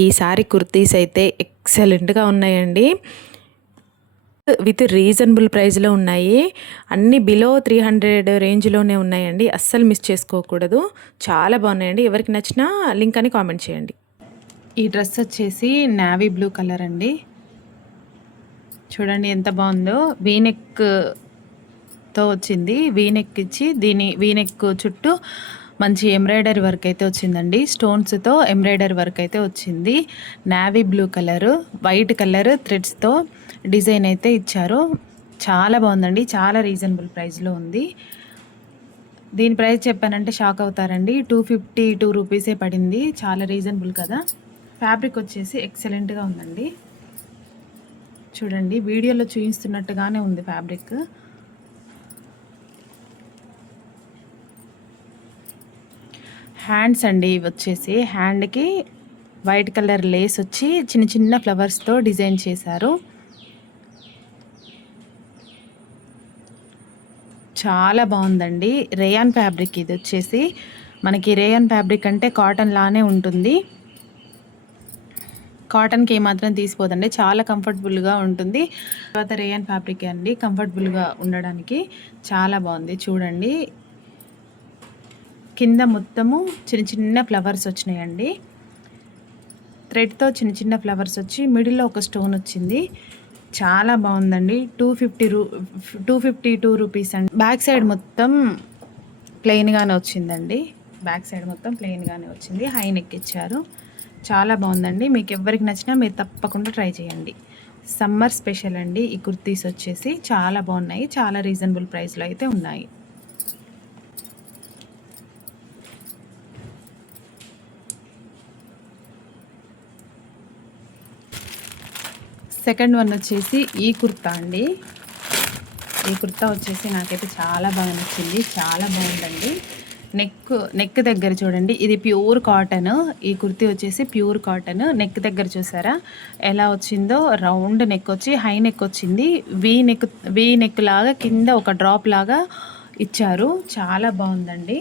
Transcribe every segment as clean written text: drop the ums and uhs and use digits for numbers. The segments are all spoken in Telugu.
ఈసారి కుర్తీస్ అయితే ఎక్సలెంట్గా ఉన్నాయండి. విత్ రీజనబుల్ ప్రైస్లో ఉన్నాయి. అన్నీ బిలో 300 రేంజ్లోనే ఉన్నాయండి. అస్సలు మిస్ చేసుకోకూడదు. చాలా బాగున్నాయండి. ఎవరికి నచ్చినా లింక్ అని కామెంట్ చేయండి. ఈ డ్రెస్ వచ్చేసి నావీ బ్లూ కలర్ అండి. చూడండి ఎంత బాగుందో. వీనెక్తో వచ్చింది. వీనెక్ ఇచ్చి వీనెక్ చుట్టూ మంచి ఎంబ్రాయిడరీ వర్క్ అయితే వచ్చిందండి. స్టోన్స్తో ఎంబ్రాయిడరీ వర్క్ అయితే వచ్చింది. Navy blue colour, white colour థ్రెడ్స్తో డిజైన్ అయితే ఇచ్చారు. చాలా బాగుందండి. చాలా రీజనబుల్ ప్రైస్లో ఉంది. దీని ప్రైస్ చెప్పానంటే షాక్ అవుతారండి. 252 రూపీసే పడింది. చాలా రీజనబుల్ కదా. ఫ్యాబ్రిక్ వచ్చేసి ఎక్సలెంట్గా ఉందండి. చూడండి వీడియోలో చూపిస్తున్నట్టుగానే ఉంది ఫ్యాబ్రిక్. హ్యాండ్స్ అండి. ఇవి వచ్చేసి హ్యాండ్కి వైట్ కలర్ లేస్ వచ్చి చిన్న చిన్న ఫ్లవర్స్తో డిజైన్ చేశారు. చాలా బాగుందండి. రేయాన్ ఫ్యాబ్రిక్ ఇది వచ్చేసి. మనకి రేయాన్ ఫ్యాబ్రిక్ అంటే కాటన్ లానే ఉంటుంది. కాటన్కి ఏమాత్రం తీసిపోదండి. చాలా కంఫర్టబుల్గా ఉంటుంది. తర్వాత రేయాన్ ఫ్యాబ్రిక్ అండి, కంఫర్టబుల్గా ఉండడానికి చాలా బాగుంది. చూడండి కింద మొత్తము చిన్న చిన్న ఫ్లవర్స్ వచ్చినాయండి. థ్రెడ్తో చిన్న చిన్న ఫ్లవర్స్ వచ్చి మిడిల్లో ఒక స్టోన్ వచ్చింది. చాలా బాగుందండి. 252 రూపీస్ అండి. బ్యాక్ సైడ్ మొత్తం ప్లెయిన్గానే వచ్చిందండి. బ్యాక్ సైడ్ మొత్తం ప్లెయిన్గానే వచ్చింది. హై నెక్ ఇచ్చారు. చాలా బాగుందండి. మీకు ఎవరికి నచ్చినా మీరు తప్పకుండా ట్రై చేయండి. సమ్మర్ స్పెషల్ అండి ఈ కుర్తీస్ వచ్చేసి. చాలా బాగున్నాయి. చాలా రీజనబుల్ ప్రైస్లో అయితే ఉన్నాయి. సెకండ్ వన్ వచ్చేసి ఈ కుర్తా అండి. ఈ కుర్తా వచ్చేసి నాకైతే చాలా బాగా నచ్చింది. చాలా బాగుందండి. నెక్ దగ్గర చూడండి, ఇది ప్యూర్ కాటన్. ఈ కుర్తీ వచ్చేసి ప్యూర్ కాటన్. నెక్ దగ్గర చూసారా ఎలా వచ్చిందో. రౌండ్ నెక్ వచ్చి హై నెక్ వచ్చింది. వీ నెక్ లాగా కింద ఒక డ్రాప్ లాగా ఇచ్చారు. చాలా బాగుందండి.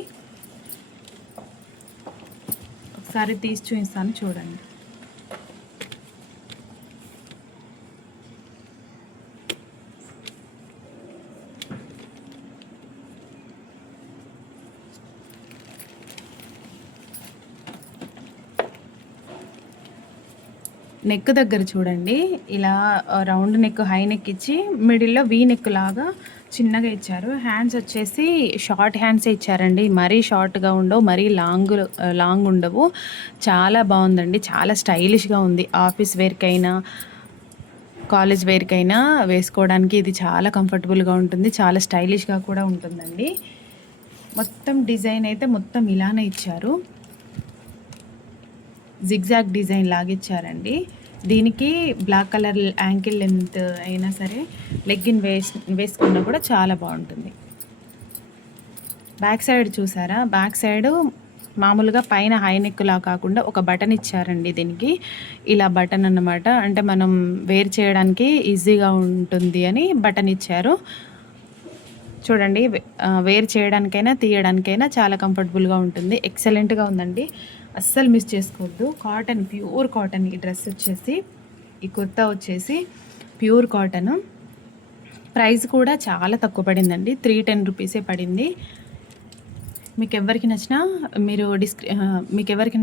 ఒకసారి తీసి చూపిస్తాను చూడండి. నెక్ దగ్గర చూడండి, ఇలా రౌండ్ నెక్ హై నెక్ ఇచ్చి మిడిల్లో వీ నెక్ లాగా చిన్నగా ఇచ్చారు. హ్యాండ్స్ వచ్చేసి షార్ట్ హ్యాండ్సే ఇచ్చారండి. మరీ షార్ట్గా ఉండవు, మరీ లాంగ్ ఉండవు. చాలా బాగుందండి. చాలా స్టైలిష్గా ఉంది. ఆఫీస్ వేర్కైనా కాలేజ్ వేర్కైనా వేసుకోవడానికి ఇది చాలా కంఫర్టబుల్గా ఉంటుంది. చాలా స్టైలిష్గా కూడా ఉంటుందండి. మొత్తం డిజైన్ అయితే మొత్తం ఇలానే ఇచ్చారు. జిగ్జాగ్ డిజైన్ లాగా ఇచ్చారండి. దీనికి బ్లాక్ కలర్ యాంకిల్ లెంత్ అయినా సరే లెగ్గిన్ వేసుకున్నా కూడా చాలా బాగుంటుంది. బ్యాక్ సైడ్ చూసారా, బ్యాక్ సైడ్ మామూలుగా పైన హై నెక్లా కాకుండా ఒక బటన్ ఇచ్చారండి. దీనికి ఇలా బటన్ అన్నమాట. అంటే మనం వేర్ చేయడానికి ఈజీగా ఉంటుంది అని బటన్ ఇచ్చారు. చూడండి వేర్ చేయడానికైనా తీయడానికైనా చాలా కంఫర్టబుల్గా ఉంటుంది. ఎక్సలెంట్గా ఉందండి. అస్సలు మిస్ చేసుకోవద్దు. కాటన్, ప్యూర్ కాటన్ ఈ డ్రెస్ వచ్చేసి. ఈ కుర్తా వచ్చేసి ప్యూర్ కాటన్. ప్రైస్ కూడా చాలా తక్కువ పడిందండి. 310 రూపీసే పడింది. మీకు ఎవరికి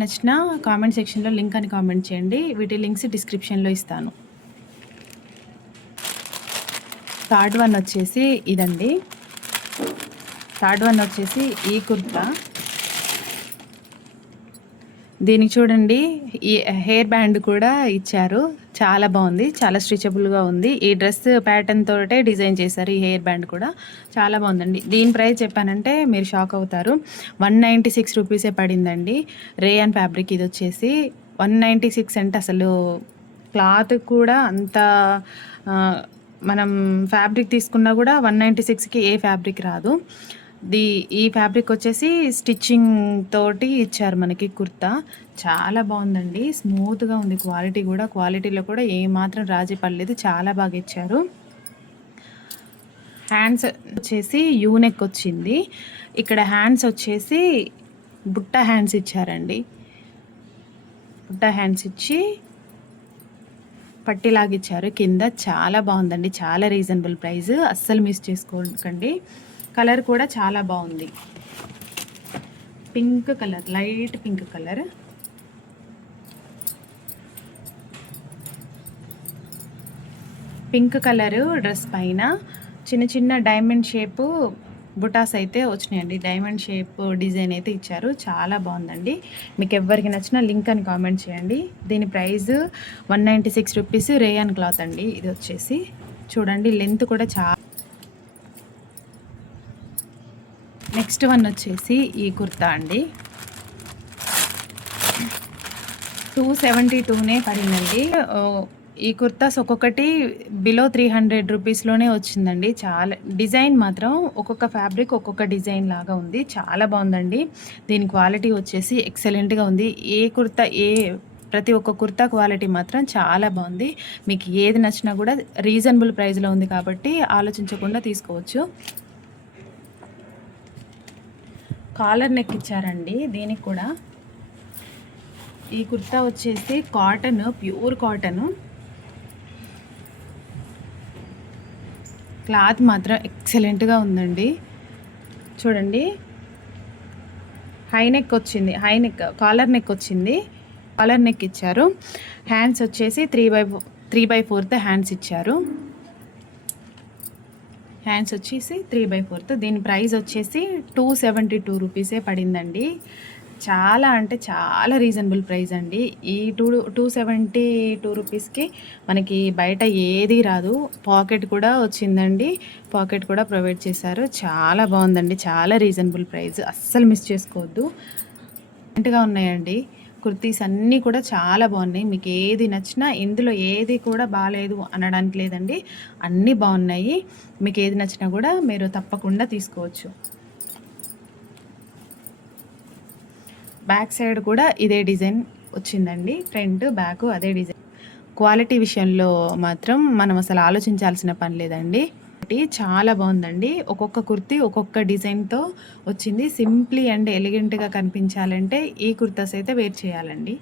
నచ్చినా కామెంట్ సెక్షన్లో లింక్ అని కామెంట్ చేయండి. వీటి లింక్స్ డిస్క్రిప్షన్లో ఇస్తాను. థర్డ్ వన్ వచ్చేసి ఇదండి. థర్డ్ వన్ వచ్చేసి ఈ కుర్తా. దీనికి చూడండి ఈ హెయిర్ బ్యాండ్ కూడా ఇచ్చారు. చాలా బాగుంది. చాలా స్ట్రెచబుల్గా ఉంది. ఈ డ్రెస్ ప్యాటర్న్ తోటే డిజైన్ చేశారు. ఈ హెయిర్ బ్యాండ్ కూడా చాలా బాగుందండి. దీని ప్రైస్ చెప్పానంటే మీరు షాక్ అవుతారు. 196 రూపీసే పడిందండి. రేయాన్ ఫ్యాబ్రిక్ ఇది వచ్చేసి. 196 అంటే అసలు క్లాత్ కూడా అంత మనం ఫ్యాబ్రిక్ తీసుకున్నా కూడా 196కి ఏ ఫ్యాబ్రిక్ రాదు. ఈ ఫ్యాబ్రిక్ వచ్చేసి స్టిచ్చింగ్ తోటి ఇచ్చారు మనకి కుర్తా. చాలా బాగుందండి. స్మూత్గా ఉంది. క్వాలిటీలో కూడా ఏమాత్రం రాజీ పడలేదు. చాలా బాగా ఇచ్చారు. హ్యాండ్స్ వచ్చేసి యూనెక్ వచ్చింది. ఇక్కడ హ్యాండ్స్ వచ్చేసి బుట్ట హ్యాండ్స్ ఇచ్చారండి. బుట్ట హ్యాండ్స్ ఇచ్చి పట్టిలాగిచ్చారు కింద. చాలా బాగుందండి, చాలా రీజనబుల్ ప్రైస్, అస్సలు మిస్ చేసుకోకండి. కలర్ కూడా చాలా బాగుంది, pink colour, light pink colour. Pink colour dress పైన చిన్న చిన్న డైమండ్ షేపు బుటాస్ అయితే వచ్చినాయండి. డైమండ్ షేప్ డిజైన్ అయితే ఇచ్చారు, చాలా బాగుందండి. మీకు ఎవరికి నచ్చిన లింక్ అని కామెంట్ చేయండి. దీని ప్రైస్ 196 రూపీస్. రేయాన్ క్లాత్ అండి ఇది వచ్చేసి. చూడండి లెంత్ కూడా చాలా. నెక్స్ట్ వన్ వచ్చేసి ఈ కుర్తా అండి, 272నే పడిందండి. ఈ కుర్తాస్ ఒక్కొక్కటి బిలో 300 రూపీస్లోనే వచ్చిందండి. చాలా డిజైన్ మాత్రం ఒక్కొక్క ఫ్యాబ్రిక్ ఒక్కొక్క డిజైన్ లాగా ఉంది, చాలా బాగుందండి. దీని క్వాలిటీ వచ్చేసి ఎక్సలెంట్గా ఉంది. ప్రతి ఒక్క కుర్తా క్వాలిటీ మాత్రం చాలా బాగుంది. మీకు ఏది నచ్చినా కూడా రీజనబుల్ ప్రైస్లో ఉంది కాబట్టి ఆలోచించకుండా తీసుకోవచ్చు. కాలర్ నెక్ ఇచ్చారండి దీనికి కూడా. ఈ కుర్తా వచ్చేసి కాటన్, ప్యూర్ కాటన్. క్లాత్ మాత్రం ఎక్సలెంట్గా ఉందండి. చూడండి హై నెక్ వచ్చింది, కాలర్ నెక్ వచ్చింది, కాలర్ నెక్ ఇచ్చారు. హ్యాండ్స్ వచ్చేసి 3/4 హ్యాండ్స్ ఇచ్చారు. హ్యాండ్స్ వచ్చేసి 3/4. దీని ప్రైస్ వచ్చేసి 272 రూపీసే పడిందండి. చాలా అంటే చాలా రీజనబుల్ ప్రైస్ అండి. ఈ 272 రూపీస్కి మనకి బయట ఏది రాదు. పాకెట్ కూడా వచ్చిందండి, పాకెట్ కూడా ప్రొవైడ్ చేశారు. చాలా బాగుందండి, చాలా రీజనబుల్ ప్రైస్, అస్సలు మిస్ చేసుకోవద్దు. గా ఉన్నాయండి కుర్తీస్ అన్నీ కూడా చాలా బాగున్నాయి. మీకు ఏది నచ్చినా, ఇందులో ఏది కూడా బాగాలేదు అనడానికి లేదండి, అన్నీ బాగున్నాయి. మీకు ఏది నచ్చినా కూడా మీరు తప్పకుండా తీసుకోవచ్చు. బ్యాక్ సైడ్ కూడా ఇదే డిజైన్ వచ్చిందండి, ఫ్రంట్ బ్యాక్ అదే డిజైన్. క్వాలిటీ విషయంలో మాత్రం మనం అసలు ఆలోచించాల్సిన పని లేదండి. చాలా బాగుందండి. ఒక్కొక్క కుర్తీ ఒక్కొక్క డిజైన్తో వచ్చింది. సింప్లీ అండ్ ఎలిగెంట్గా కనిపించాలంటే ఈ కుర్తాస్ అయితే వేర్ చేయాలండి.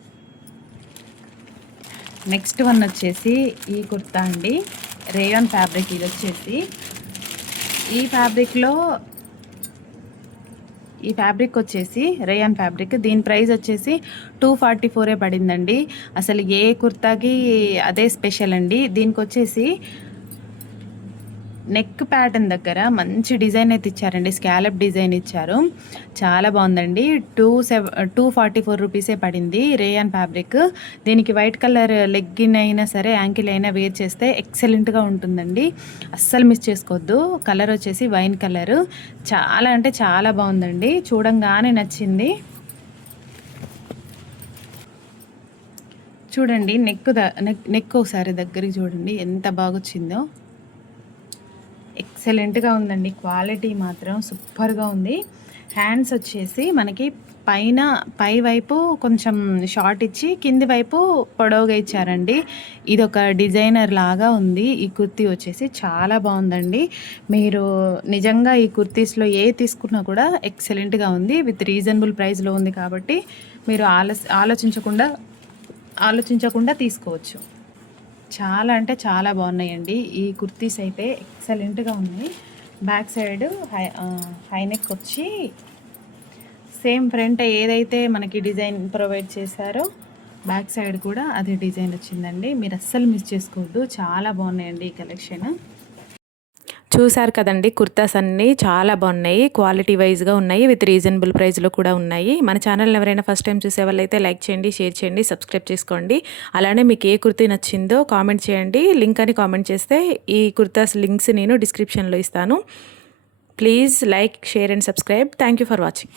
నెక్స్ట్ వన్ వచ్చేసి ఈ కుర్తా అండి, రేయాన్ ఫ్యాబ్రిక్. ఇది వచ్చేసి ఈ ఫ్యాబ్రిక్ వచ్చేసి రేయాన్ ఫ్యాబ్రిక్. దీని ప్రైస్ వచ్చేసి 244 పడిందండి. అసలు ఏ కుర్తాకి అదే స్పెషల్ అండి. దీనికి వచ్చేసి నెక్ ప్యాటర్న్ దగ్గర మంచి డిజైన్ అయితే ఇచ్చారండి, స్కాలప్ డిజైన్ ఇచ్చారు, చాలా బాగుందండి. 244 రూపీసే పడింది. Rayon fabric. దీనికి వైట్ కలర్ లెగ్గిన్ అయినా సరే, యాంకిల్ అయినా వేర్ చేస్తే ఎక్సలెంట్గా ఉంటుందండి, అస్సలు మిస్ చేసుకోవద్దు. కలర్ వచ్చేసి వైన్ కలర్, చాలా అంటే చాలా బాగుందండి, చూడంగానే నచ్చింది. చూడండి నెక్ ఒకసారి దగ్గరికి చూడండి ఎంత బాగా వచ్చిందో, ఎక్సలెంట్గా ఉందండి. క్వాలిటీ మాత్రం సూపర్గా ఉంది. హ్యాండ్స్ వచ్చేసి మనకి పై వైపు కొంచెం షార్ట్ ఇచ్చి కింది వైపు పొడవుగా ఇచ్చారండి. ఇది ఒక డిజైనర్ లాగా ఉంది. ఈ కుర్తీ వచ్చేసి చాలా బాగుందండి. మీరు నిజంగా ఈ కుర్తీస్లో ఏ తీసుకున్నా కూడా ఎక్సలెంట్గా ఉంది. విత్ రీజనబుల్ ప్రైస్లో ఉంది కాబట్టి మీరు ఆలోచించకుండా తీసుకోవచ్చు. చాలా అంటే చాలా బాగున్నాయండి ఈ కుర్తీస్ అయితే, ఎక్సలెంట్గా ఉన్నాయి. బ్యాక్ సైడ్ హై నెక్ వచ్చి సేమ్ ఫ్రంట్ ఏదైతే మనకి డిజైన్ ప్రొవైడ్ చేశారో బ్యాక్ సైడ్ కూడా అదే డిజైన్ వచ్చిందండి. మీరు అస్సలు మిస్ చేసుకోవద్దు, చాలా బాగున్నాయండి ఈ కలెక్షన్. చూసారు కదండి, కుర్తాస్ అన్నీ చాలా బాగున్నాయి, క్వాలిటీ వైజ్గా ఉన్నాయి, విత్ రీజనబుల్ ప్రైస్లో కూడా ఉన్నాయి. మన ఛానల్ని ఎవరైనా ఫస్ట్ టైం చూసే వాళ్ళైతే లైక్ చేయండి, షేర్ చేయండి, సబ్స్క్రైబ్ చేసుకోండి. అలానే మీకు ఏ కుర్తీ నచ్చిందో కామెంట్ చేయండి. లింక్ అని కామెంట్ చేస్తే ఈ కుర్తాస్ లింక్స్ నేను డిస్క్రిప్షన్లో ఇస్తాను. Please like, share and subscribe. Thank you for watching.